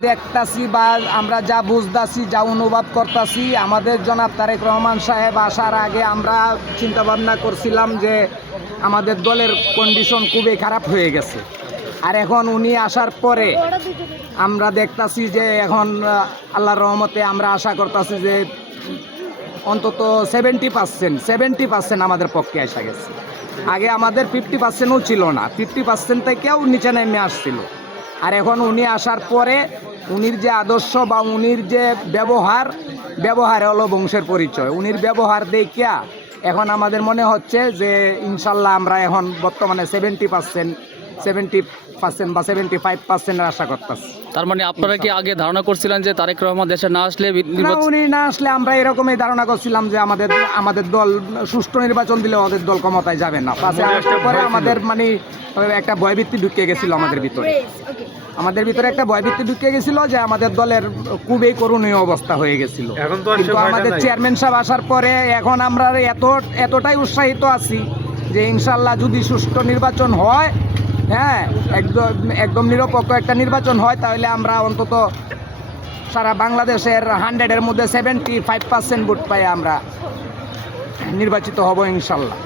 দেখতাছি বা আমরা যা বুঝতাছি, যা অনুভব করতাছি, আমাদের জনাব তারেক রহমান সাহেব আসার আগে আমরা চিন্তা ভাবনা করছিলাম যে আমাদের দলের কন্ডিশন খুবই খারাপ হয়ে গেছে। আর এখন উনি আসার পরে আমরা দেখতাছি যে এখন আল্লাহর রহমতে আমরা আশা করতাছি যে অন্তত 70% আমাদের পক্ষে এসে গেছে। আগে আমাদের 50%ও ছিল না, 50% থেকেও নিচে নেমে আসছিল। আর এখন উনি আসার পরে উনির যে আদর্শ বা উনির যে ব্যবহার হলো বংশের পরিচয়। উনির ব্যবহার দেখিয়া এখন আমাদের মনে হচ্ছে যে ইনশাল্লাহ আমরা এখন বর্তমানে 70% বা 75% আশা করতেছি। তার মানে আপনারা কি আগে ধারণা করছিলেন যে তারেক রহমান দেশে না আসলে উনি না আসলে আমরা এরকমই ধারণা করছিলাম যে আমাদের দল সুষ্ঠু নির্বাচন দিলে আমাদের দল ক্ষমতায় যাবে না। 5 আগস্টের পরে আমাদের মানে একটা ভয়ভীতি ঢুকে গেছিল আমাদের ভিতরে। একটা ভয়ভীতি ঢুকে গেছিল যে আমাদের দলের খুবই করুণীয় অবস্থা হয়ে গেছিল। কিন্তু আমাদের চেয়ারম্যান সাহেব আসার পরে এখন আমরা এতটাই উৎসাহিত আছি যে ইনশাল্লাহ যদি সুষ্ঠু নির্বাচন হয়, হ্যাঁ, একদম নিরপেক্ষ একটা নির্বাচন হয়, তাহলে আমরা অন্তত সারা বাংলাদেশের 100-এর মধ্যে 75% ভোট পাই আমরা নির্বাচিত হব ইনশাল্লাহ।